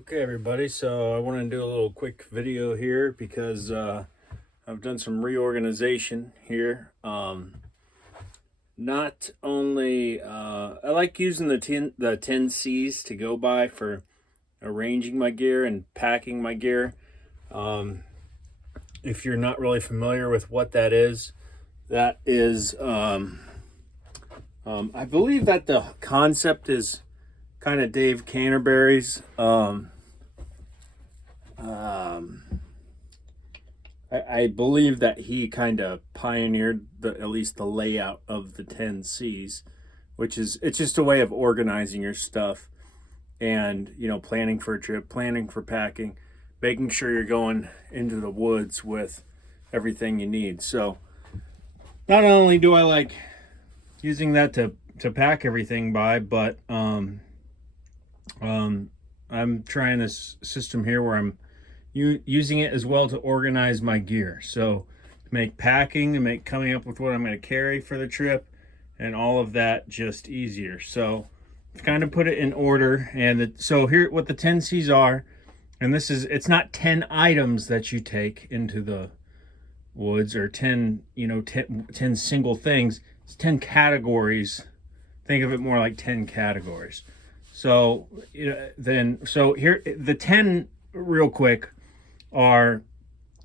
Okay, everybody, so I want to do a little quick video here because I've done some reorganization here. Not only I like using the 10 C's to go by for arranging my gear and packing my gear. If you're not really familiar with what that is, I believe that the concept is kind of Dave Canterbury's. I believe that he kind of pioneered at least the layout of the 10 C's, which is, it's just a way of organizing your stuff and, planning for a trip, planning for packing, making sure you're going into the woods with everything you need. So not only do I like using that to pack everything by, but I'm trying this system here where I'm using it as well to organize my gear. So to make packing and make coming up with what I'm going to carry for the trip and all of that just easier. So to kind of put it in order. And so here what the 10 C's are, and it's not 10 items that you take into the woods or 10 single things. It's 10 categories. Think of it more like 10 categories. So here the 10 real quick are,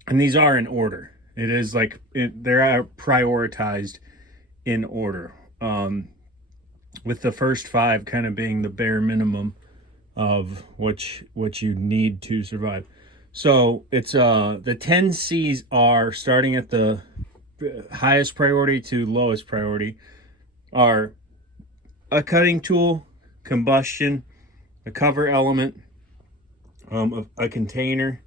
and these are in order. It is like they're prioritized in order, with the first 5 kind of being the bare minimum of what you need to survive. So it's the 10 C's are, starting at the highest priority to lowest priority, are a cutting tool, combustion, a cover element, a container,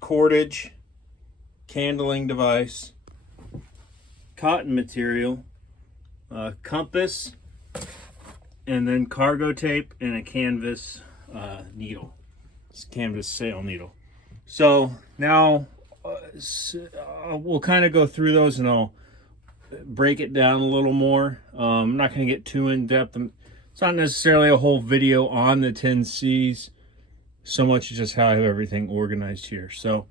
cordage, candling device, cotton material, compass, and then cargo tape and a canvas needle. It's a canvas sail needle. So now we'll kind of go through those and I'll break it down a little more. I'm not going to get too in depth. It's not necessarily a whole video on the 10 C's, so much as just how I have everything organized here. So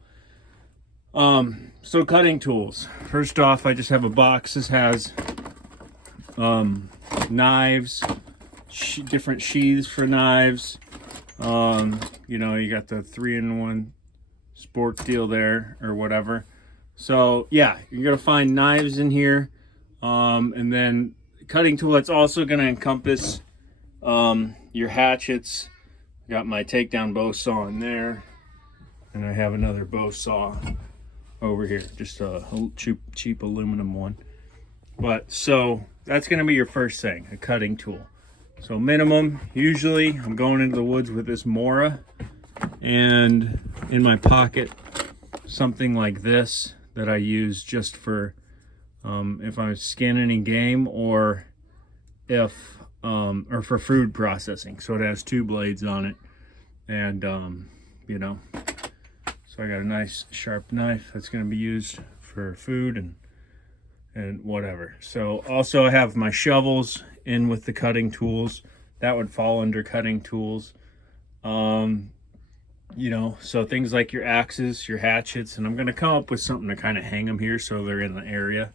cutting tools. First off, I just have a box. This has knives, different sheaths for knives. You got the 3-in-1 spork deal there or whatever. So yeah, you're gonna find knives in here, and then cutting tool that's also gonna encompass your hatchets. Got my takedown bow saw in there, and I have another bow saw over here, just a cheap aluminum one. But so that's gonna be your first thing, a cutting tool. So minimum, usually I'm going into the woods with this Mora, and in my pocket something like this that I use just for if I'm skinning any game, or for food processing. So it has 2 blades on it, and so I got a nice sharp knife that's going to be used for food and whatever. So also I have my shovels in with the cutting tools. That would fall under cutting tools. So things like your axes, your hatchets, and I'm going to come up with something to kind of hang them here so they're in the area.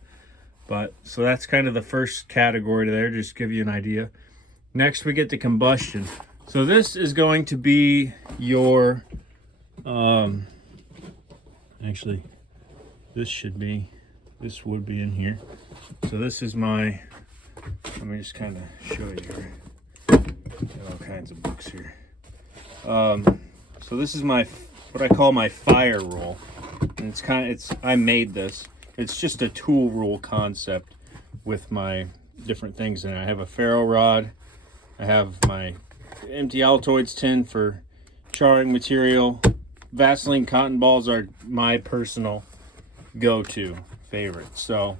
But so that's kind of the first category there, just to give you an idea. Next we get to combustion. So this is going to be your actually this would be in here. So this is my, let me just kind of show you here. Got all kinds of books here. So this is what I call my fire rule, and I made this. It's just a tool rule concept with my different things in it. I have a ferro rod. I have my empty Altoids tin for charring material. Vaseline cotton balls are my personal go-to favorite. So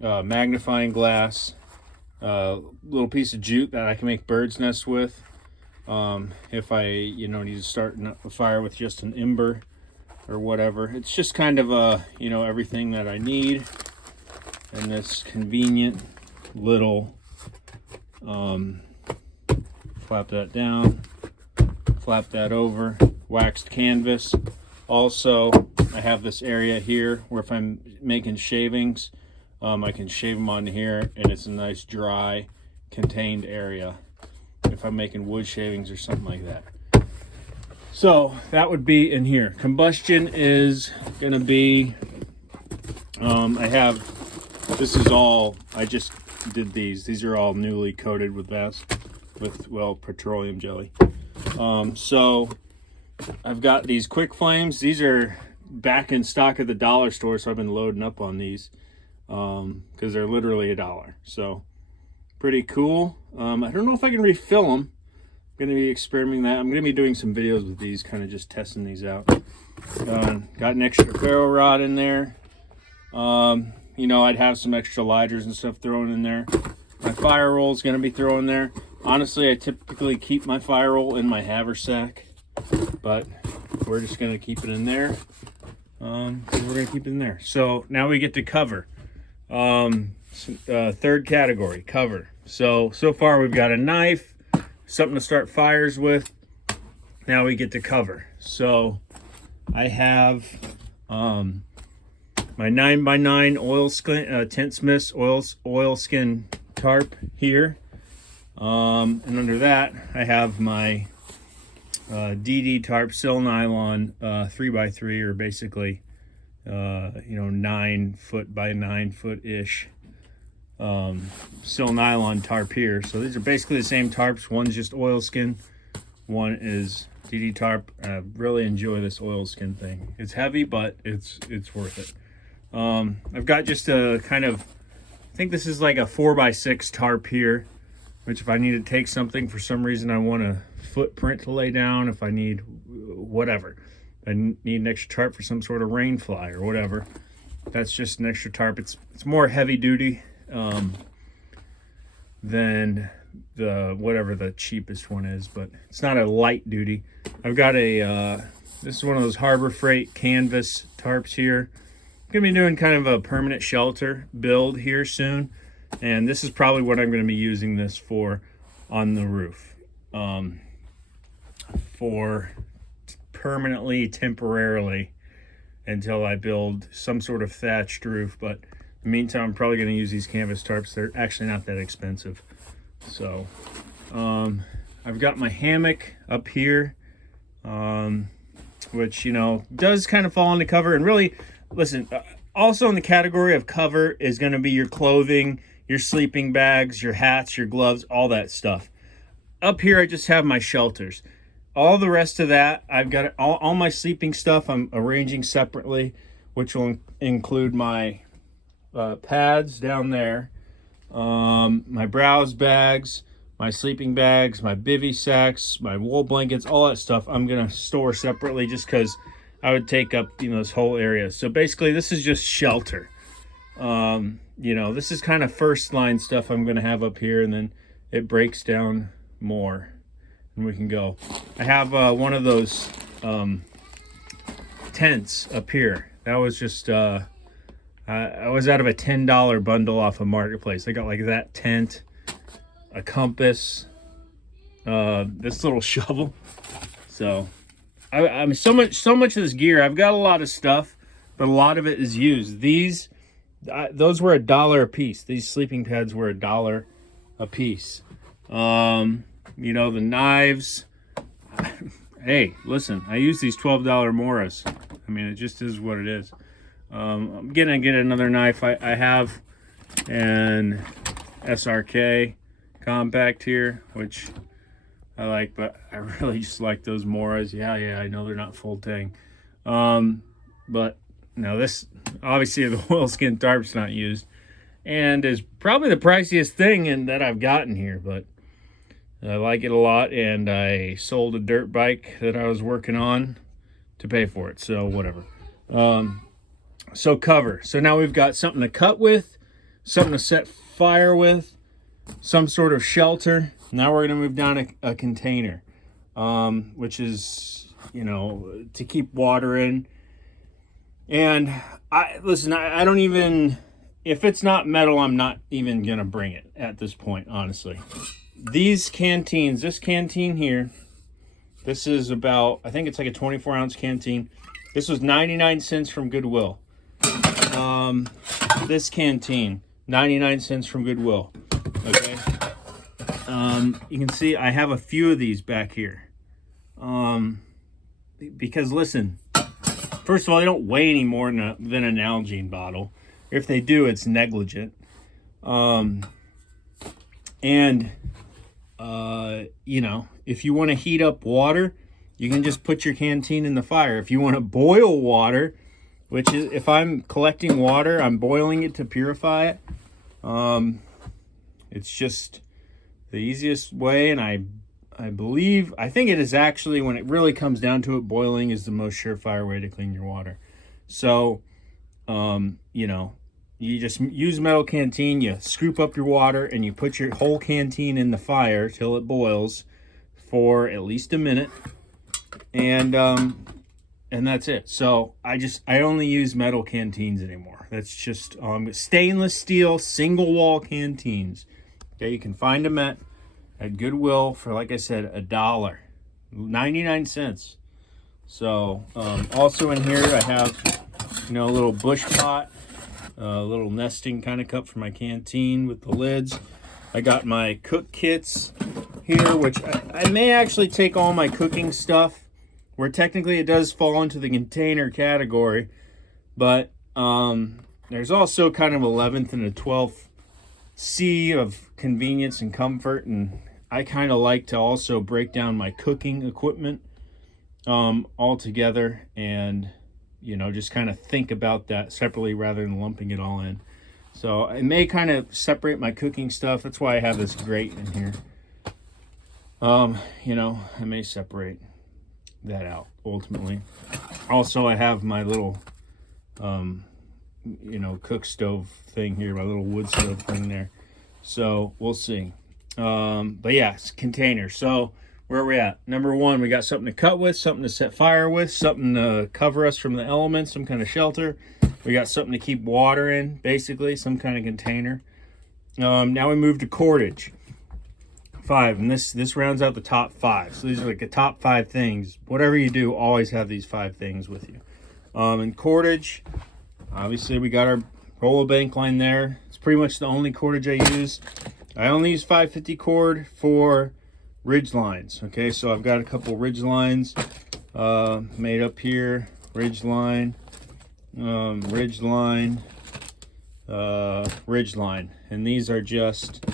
magnifying glass, little piece of jute that I can make bird's nests with. If I need to start a fire with just an ember or whatever. It's just kind of everything that I need in this convenient little flap that down, flap that over. Waxed canvas. Also, I have this area here where if I'm making shavings, I can shave them on here, and it's a nice dry contained area if I'm making wood shavings or something like that. So that would be in here. Combustion is gonna be, this is all, I just did these are all newly coated with petroleum jelly. So I've got these quick flames. These are back in stock at the dollar store, so I've been loading up on these because they're literally $1. So pretty cool. I don't know if I can refill them. I'm going to be experimenting that. I'm going to be doing some videos with these, kind of just testing these out. Got an extra ferro rod in there. You know, I'd have some extra lighters and stuff thrown in there. My fire roll is going to be thrown in there. Honestly, I typically keep my fire roll in my haversack, but we're just going to keep it in there. We're going to keep it in there. So now we get to cover. Third category, cover. So far we've got a knife, something to start fires with. Now we get to cover. So I have my 9x9 oilskin, Tent Smiths oilskin tarp here. And under that, I have my DD tarp, Sil Nylon 3x3, or basically, 9 foot by 9 foot ish Sil Nylon tarp here. So these are basically the same tarps. One's just oilskin, one is DD tarp. I really enjoy this oilskin thing. It's heavy, but it's worth it. I've got just a kind of, I think this is like a 4x6 tarp here, which if I need to take something for some reason, I want a footprint to lay down, if I need whatever. I need an extra tarp for some sort of rain fly or whatever. That's just an extra tarp. It's more heavy duty than whatever the cheapest one is, but it's not a light duty. I've got a, this is one of those Harbor Freight canvas tarps here. I'm gonna be doing kind of a permanent shelter build here soon. And this is probably what I'm gonna be using this for on the roof. For permanently, temporarily, until I build some sort of thatched roof. But in the meantime, I'm probably going to use these canvas tarps. They're actually not that expensive. So I've got my hammock up here, which, does kind of fall into cover. And really, listen, also in the category of cover is going to be your clothing, your sleeping bags, your hats, your gloves, all that stuff. Up here, I just have my shelters. All the rest of that, I've got all my sleeping stuff I'm arranging separately, which will include my pads down there, my browse bags, my sleeping bags, my bivy sacks, my wool blankets, all that stuff I'm going to store separately just because I would take up, this whole area. So basically, this is just shelter. This is kind of first line stuff I'm going to have up here, and then it breaks down more. And we can go. I have one of those tents up here. That was just, I was out of a $10 bundle off of Marketplace. I got like that tent, a compass, this little shovel. So, I'm so much of this gear. I've got a lot of stuff, but a lot of it is used. Those were $1 a piece. These sleeping pads were $1 a piece. The knives. Hey, listen, I use these $12 Moras. I mean, it just is what it is. I'm gonna get another knife. I have an SRK compact here, which I like, but I really just like those Moras. Yeah, I know they're not full tang. But no, this, obviously the oilskin tarp's not used, and is probably the priciest thing that I've gotten here, but I like it a lot, and I sold a dirt bike that I was working on to pay for it, so whatever. So cover. So now we've got something to cut with, something to set fire with, some sort of shelter. Now we're going to move down a container, which is, to keep water in. And I don't even, if it's not metal, I'm not even going to bring it at this point, honestly. These canteens, this canteen here, This is about, I think it's like a 24-ounce canteen. This was 99 cents from Goodwill. This canteen, 99 cents from Goodwill. Okay. You can see I have a few of these back here. Because listen, first of all, they don't weigh any more than an Nalgene bottle. If they do, it's negligent. You know, if you want to heat up water, you can just put your canteen in the fire. If you want to boil water, which is, if I'm collecting water, I'm boiling it to purify it. It's just the easiest way, and I think it is actually, when it really comes down to it, boiling is the most surefire way to clean your water. So, you know, you just use a metal canteen, you scoop up your water, and you put your whole canteen in the fire till it boils for at least a minute. And that's it. So I only use metal canteens anymore. That's just stainless steel single wall canteens. Okay, you can find them at Goodwill for, like I said, $1, 99 cents. So also in here I have, you know, a little bush pot, a little nesting kind of cup for my canteen with the lids. I got my cook kits here, which I may actually take all my cooking stuff, where technically it does fall into the container category, but there's also kind of 11th and a 12th C of convenience and comfort, and I kind of like to also break down my cooking equipment all together, and you know, just kind of think about that separately rather than lumping it all in. So I may kind of separate my cooking stuff. That's why I have this grate in here. You know, I may separate that out ultimately. Also, I have my little you know, cook stove thing here, my little wood stove thing there. So we'll see. But yeah, container. So where are we at? Number one, we got something to cut with, something to set fire with, something to cover us from the elements, some kind of shelter. We got something to keep water in, basically, some kind of container. Now we move to cordage. 5, and this rounds out the top 5. So these are like the top 5 things. Whatever you do, always have these 5 things with you. And cordage, obviously we got our roll of bank line there. It's pretty much the only cordage I use. I only use 550 cord for ridge lines. Okay, so I've got a couple ridge lines made up here. Ridge line, ridge line, ridge line, and these are just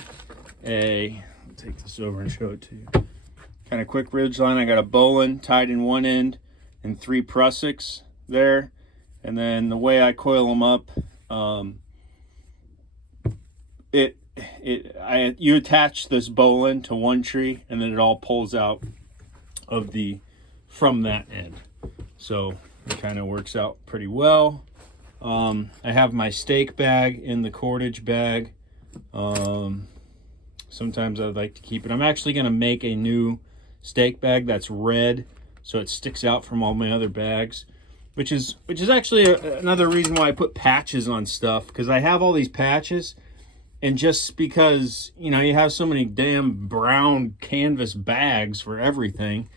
a, I'll take this over and show it to you. Kind of quick ridge line. I got a bowline tied in one end and 3 prussiks there, and then the way I coil them up, you attach this bowline to one tree, and then it all pulls out of from that end. So it kind of works out pretty well. I have my stake bag in the cordage bag. Sometimes I'd like to keep it. I'm actually going to make a new stake bag that's red, so it sticks out from all my other bags, which is actually another reason why I put patches on stuff, because I have all these patches. And just because, you know, you have so many damn brown canvas bags for everything,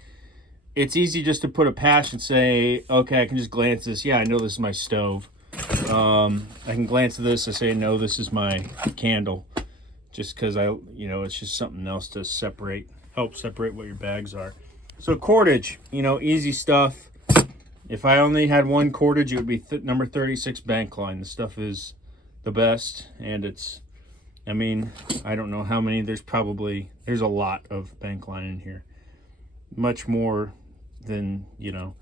it's easy just to put a patch and say, okay, I can just glance at this. Yeah, I know this is my stove. I can glance at this and say, no, this is my candle. Just because you know, it's just something else to help separate what your bags are. So cordage, you know, easy stuff. If I only had one cordage, it would be number 36 bank line. The stuff is the best, and it's, I mean, I don't know how many. There's a lot of bank line in here. Much more than, you know,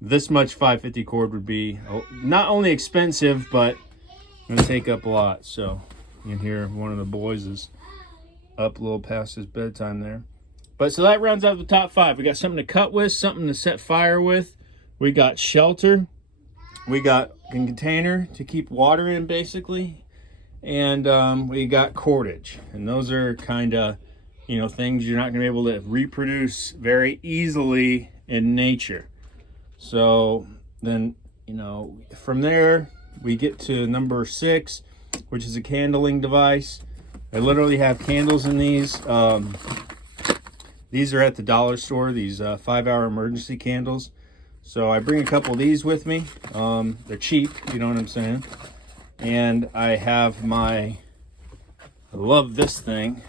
this much 550 cord would be not only expensive, but going to take up a lot. So you can hear one of the boys is up a little past his bedtime there. But so that rounds out the top 5. We got something to cut with, something to set fire with. We got shelter. We got a container to keep water in, basically. And we got cordage, and those are kind of, you know, things you're not going to be able to reproduce very easily in nature. So then, you know, from there we get to number 6, which is a candling device. I literally have candles in these. These are at the dollar store, these 5-hour emergency candles. So I bring a couple of these with me. They're cheap, you know what I'm saying? And I have I love this thing,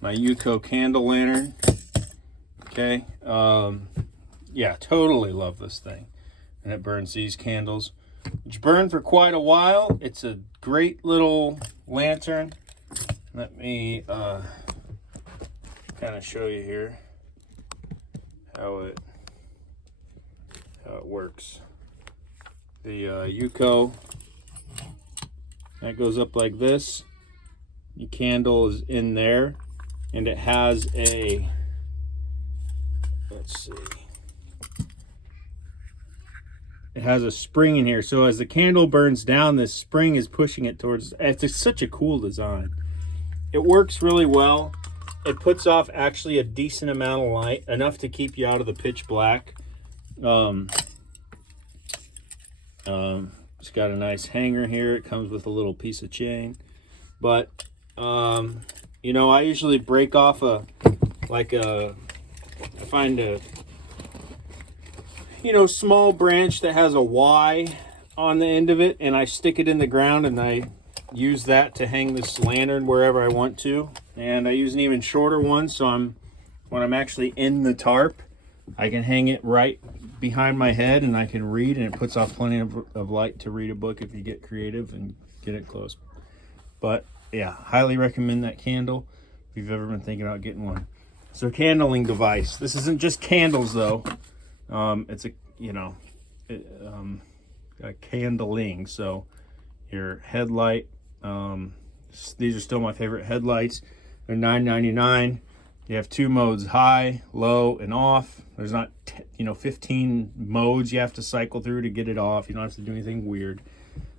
my UCO candle lantern. Okay, yeah, totally love this thing. And it burns these candles, which burn for quite a while. It's a great little lantern. Let me kind of show you here how it works. The UCO, that goes up like this. Your candle is in there, and it has a, let's see, it has a spring in here. So as the candle burns down, this spring is pushing it towards, such a cool design. It works really well. It puts off actually a decent amount of light, enough to keep you out of the pitch black. It's got a nice hanger here. It comes with a little piece of chain. But, you know, I usually break off I find a, you know, small branch that has a Y on the end of it, and I stick it in the ground, and I use that to hang this lantern wherever I want to. And I use an even shorter one, so when I'm actually in the tarp, I can hang it right behind my head and I can read, and it puts off plenty of light to read a book if you get creative and get it close. But yeah, highly recommend that candle if you've ever been thinking about getting one. So candling device. This isn't just candles though. It's a, you know, a candling. So your headlight, these are still my favorite headlights. They're $9.99. You have 2 modes, high, low, and off. There's not, 15 modes you have to cycle through to get it off. You don't have to do anything weird.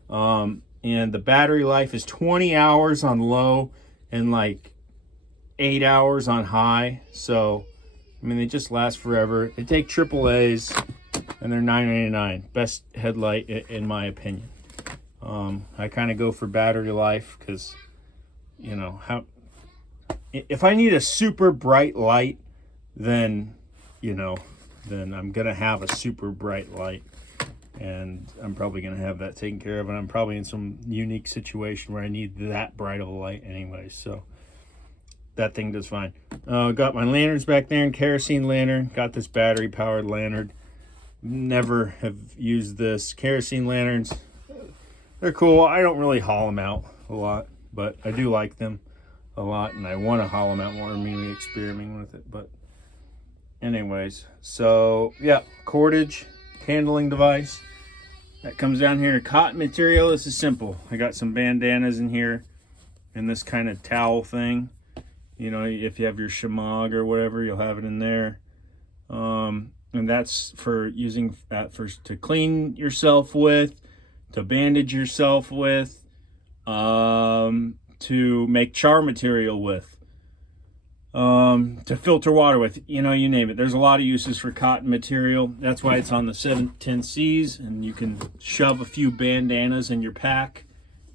And the battery life is 20 hours on low and like 8 hours on high. So, I mean, they just last forever. They take AAAs, and they're $9.99. Best headlight in my opinion. I kind of go for battery life because, you know, if I need a super bright light, then I'm going to have a super bright light. And I'm probably going to have that taken care of. And I'm probably in some unique situation where I need that bright of a light anyway. So that thing does fine. Got my lanterns back there, and kerosene lantern. Got this battery powered lantern. Never have used this. Kerosene lanterns, they're cool. I don't really haul them out a lot, but I do like them a lot, and I want to haul them out more than me experimenting with it. But anyways, so yeah, cordage, handling device. That comes down here. Cotton material. This is simple. I got some bandanas in here and this kind of towel thing. You know, if you have your shamag or whatever, you'll have it in there. And that's for using to clean yourself with, to bandage yourself with, to make char material with, to filter water with, you name it. There's a lot of uses for cotton material. That's why it's on the 710Cs, and you can shove a few bandanas in your pack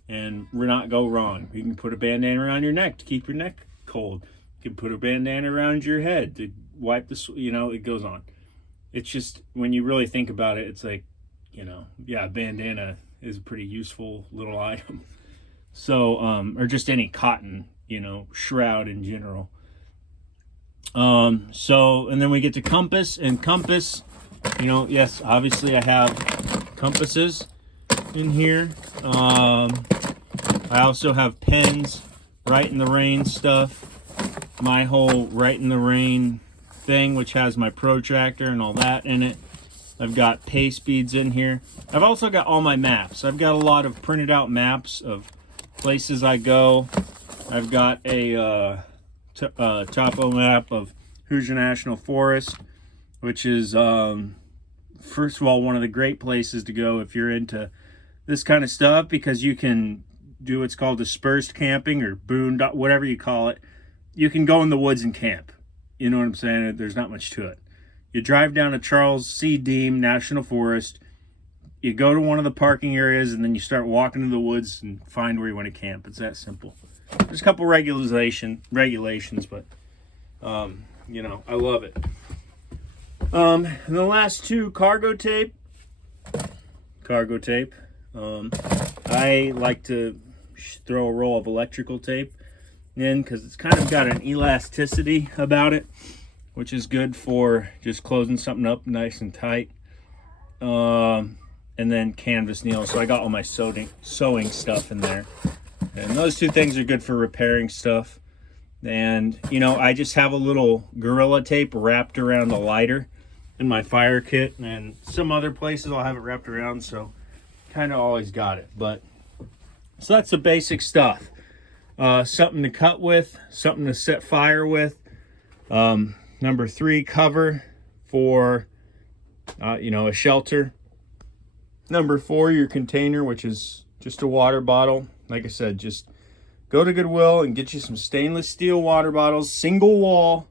and not go wrong. You can put a bandana around your neck to keep your neck cold. You can put a bandana around your head to wipe it goes on. It's just, when you really think about it, it's like, yeah, bandana is a pretty useful little item. So, or just any cotton, shroud in general. So, and then we get to compass, and compass, yes, obviously I have compasses in here. I also have pens, Right in the Rain stuff. My whole Right in the Rain thing, which has my protractor and all that in it. I've got pace beads in here. I've also got all my maps. I've got a lot of printed out maps of places I go. I've got a topo map of Hoosier National Forest, which is, first of all, one of the great places to go if you're into this kind of stuff, because you can do what's called dispersed camping or boondock, whatever you call it. You can go in the woods and camp. You know what I'm saying? There's not much to it. You drive down to Charles C. Deem National Forest. You go to one of the parking areas, and then you start walking in the woods and find where you want to camp. It's that simple. There's a couple regulations, but you know, I love it. And the last two, cargo tape. I like to throw a roll of electrical tape in because it's kind of got an elasticity about it, which is good for just closing something up nice and tight. And then canvas needle. So I got all my sewing stuff in there. And those two things are good for repairing stuff. And, you know, I just have a little Gorilla Tape wrapped around the lighter in my fire kit. And some other places I'll have it wrapped around, so kind of always got it. But so that's the basic stuff. Something to cut with, something to set fire with. Number 3, cover for, you know, a shelter. Number 4, your container, which is just a water bottle. Like I said, just go to Goodwill and get you some stainless steel water bottles, single wall.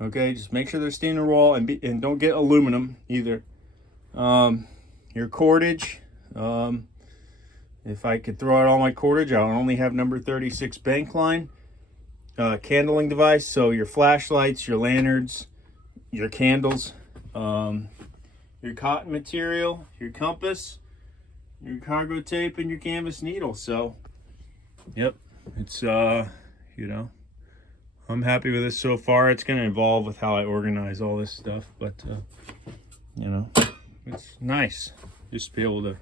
Okay, just make sure they're stainless wall, and don't get aluminum either. Your cordage. If I could throw out all my cordage, I'll only have number 36 bank line. Candling device, so your flashlights, your lanterns, your candles, your cotton material, your compass, your cargo tape, and your canvas needle. So, yep, it's, you know, I'm happy with this so far. It's going to evolve with how I organize all this stuff, but, you know, it's nice just to be able to,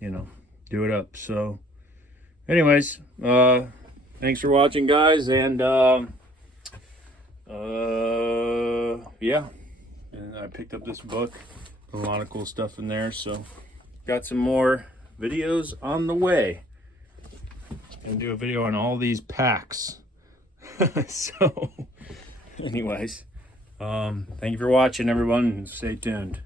you know, do it up. So, anyways, thanks for watching, guys, and, yeah, and I picked up this book, a lot of cool stuff in there, so got some more videos on the way. Gonna do a video on all these packs. So anyways, thank you for watching, everyone, and stay tuned.